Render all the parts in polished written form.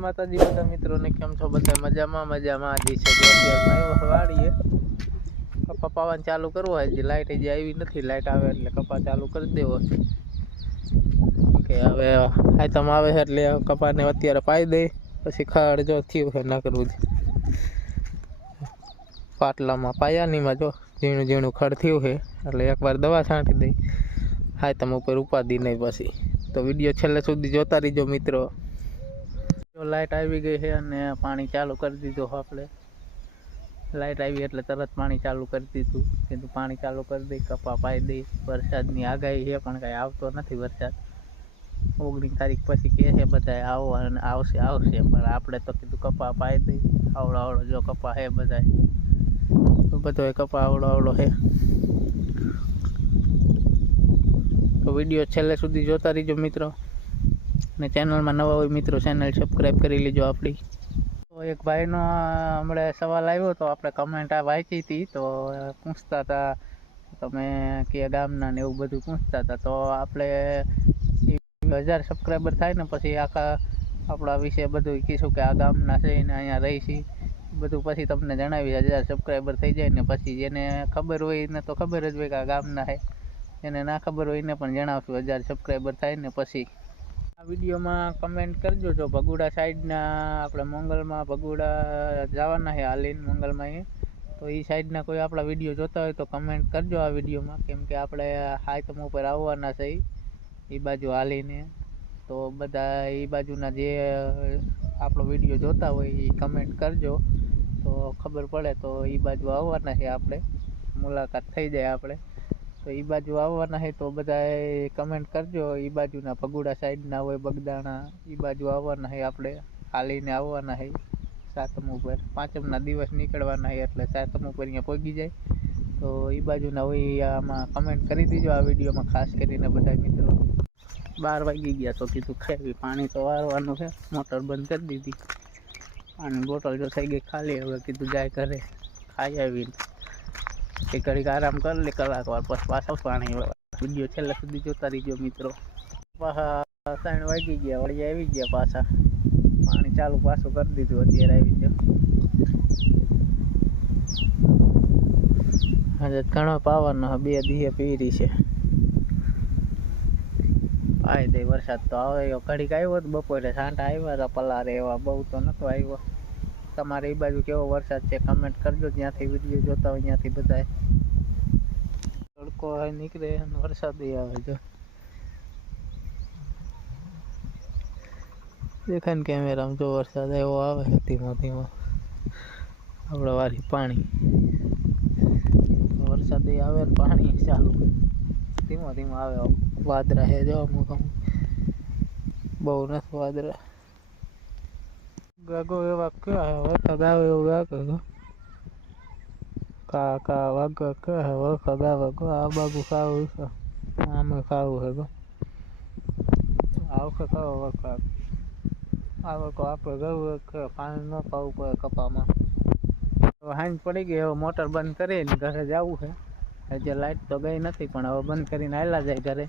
માતાજી બધા મિત્રોને કેમ છો? બધા મજામાં આજી છે જો અત્યારમાં વાળીએ કપા પાવાનું ચાલુ કરવો હોય, હજી લાઇટ હજી આવી નથી. લાઇટ આવે એટલે કપા ચાલુ કરી દેવો કે હવે આઈટમ આવે છે એટલે કપાને અત્યારે પાઈ દઈ, પછી ખડ જો થયું છે ના કરવું પાટલામાં પાયાનીમાં જો ઝીણું ઝીણું ખડ થયું છે એટલે એકવાર દવા છાંટી દઈ આઈટમ ઉપર ઉપાડી નહીં. પછી તો વિડીયો છેલ્લે સુધી જોતા રહીજો મિત્રો. લાઇટ આવી ગઈ છે અને પાણી ચાલુ કરી દીધું. આપણે લાઇટ આવી એટલે તરત પાણી ચાલુ કરી દીધું. કીધું પાણી ચાલુ કરી દઈ, કપા પાઈ દઈ. વરસાદની આગાહી છે પણ કાંઈ આવતો નથી વરસાદ. 19 તારીખ પછી કહે છે બધા આવશે પણ આપણે તો કીધું કપા પાઈ દઈ. આવડો જો કપા છે બધા, બધો કપા આવડો છે. તો વિડીયો છેલ્લે સુધી જોતા રહીજો મિત્રો. ને ચેનલમાં નવા હોય મિત્રો ચેનલ સબસ્ક્રાઈબ કરી લેજો આપણી. તો એક ભાઈનો હમણાં સવાલ આવ્યો તો આપણે કમેન્ટ વાંચી હતી, તો પૂછતા હતા તમે કે ગામના ને એવું બધું પૂછતા હતા. તો આપણે 1000 સબસ્ક્રાઈબર થાય ને પછી આખા આપણા વિશે બધું કહીશું કે આ ગામના છે ને અહીંયા રહીશી બધું. પછી તમને જણાવી 1000 સબસ્ક્રાઈબર થઈ જાય ને પછી જેને ખબર હોય એને તો ખબર જ હોય કે આ ગામના છે, એને ના ખબર હોય એને પણ જણાવશું 1000 સબસ્ક્રાઈબર થાય ને પછી. આ વિડીયોમાં કમેન્ટ કરજો. જો ભગુડા સાઈડના આપણે મંગલમાં ભગુડા જવાના છે હાલીને મંગલમાં, તો એ સાઈડના કોઈ આપણા વિડીયો જોતા હોય તો કમેન્ટ કરજો આ વિડીયોમાં. કેમ કે આપણે આઈટમ ઉપર આવવાના છે એ બાજુ હાલીને, તો બધા એ બાજુના જે આપણો વિડીયો જોતા હોય એ કમેન્ટ કરજો તો ખબર પડે. તો એ બાજુ આવવાના છે આપણે, મુલાકાત થઈ જાય આપણે. તો એ બાજુ આવવાના છે તો બધા કમેન્ટ કરજો. એ બાજુના ભગુડા સાઈડના હોય બગદાણા એ બાજુ આવવાના છે આપણે, હાલીને આવવાના છે. 7મ ઉપર 5મના દિવસ નીકળવાના છે એટલે 7મ ઉપર અહીંયા પહોંચી જાય. તો એ બાજુના હોય આમાં કમેન્ટ કરી દીજો આ વિડીયોમાં, ખાસ કરીને બધા મિત્રો. 12 વાગી ગયા તો કીધું ખાવી, પાણી તો વારવાનું છે. મોટર બંધ કરી દીધી, પાણી બોટલ જો થઈ ગઈ ખાલી. હવે કીધું જાય ઘરે ખાઈ આવીને એક ઘડીક આરામ કરી લે કલાક વાર, પછી પાછા પાણી. વિડીયો છેલ્લે સુધી જોતા રહીજો મિત્રો. પાછા 3 વાગી ગયા, વળી આવી ગયા પાછા, પાણી ચાલુ પાછું કરી દીધું. અત્યારે આવી ગયો. આજે ઘણો પાવાનો 2 દીએ પીરી છે. પાઈ દે. વરસાદ તો આવે ઘડીક આવ્યો તો બપોરે છાંટા આવ્યા હતા પલારે, એવા બહુ તો નતો આવ્યો. તમારે એ બાજુ કેવો વરસાદ છે કમેન્ટ કરજો. જ્યાંથી વિડીયો જોતા હોય ત્યાંથી બધા. તડકો નીકળે અને વરસાદ આવે જો દેખાય ને કેમેરામાં. જો વરસાદ એવો આવે છે ધીમો ધીમો આપણે વારી પાણી. વરસાદ આવે ને પાણી ચાલુ ધીમો ધીમો આવે. વાદરા છે જો અમુક બહુ નથી વાદરા. ગાગો એવા કયા વરસાદ આવે એવું લાગે. કા વાગો કયા વરસાદ આવે. આ બાજુ ખાવું છે, આમે ખાવું છે. આવશે કયો વરસાદ આવે તો આપણે ગયું પાણી ન પાવું પડે કપામાં. હાંજ પડી ગઈ, હવે મોટર બંધ કરીને ઘરે જવું છે. હજી લાઇટ તો ગઈ નથી પણ હવે બંધ કરીને આવેલા જાય ઘરે.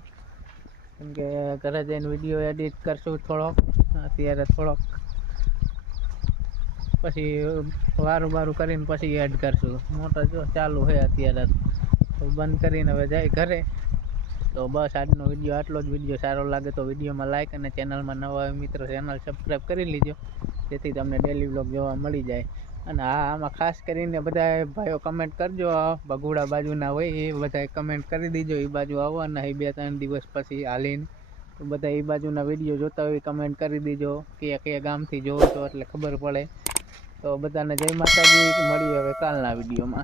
કેમ કે ઘરે જઈને વિડીયો એડિટ કરશું થોડોક, અત્યારે થોડોક પછી વારું કરીને પછી એડ કરશું. મોટર જો ચાલુ છે અત્યારે, તો બંધ કરીને હવે જાય ઘરે. તો બસ આજનો વિડીયો આટલો જ. વિડીયો સારો લાગે તો વિડીયોમાં લાઇક અને ચેનલમાં નવા હોય મિત્રો ચેનલ સબસ્ક્રાઈબ કરી લીજો, જેથી તમને ડેલી વ્લોગ જોવા મળી જાય. અને હા, આમાં ખાસ કરીને બધા ભાઈઓ કમેન્ટ કરજો. ભગુડા બાજુના હોય એ બધા કમેન્ટ કરી દીજો. એ બાજુ આવવાના એ 2-3 દિવસ પછી હાલીને. તો બધા એ બાજુના વિડીયો જોતા હોય કમેન્ટ કરી દીજો કે ગામથી જોવો છો એટલે ખબર પડે. તો બધાને જય માતાજી. મળીએ હવે કાલના વિડીયોમાં.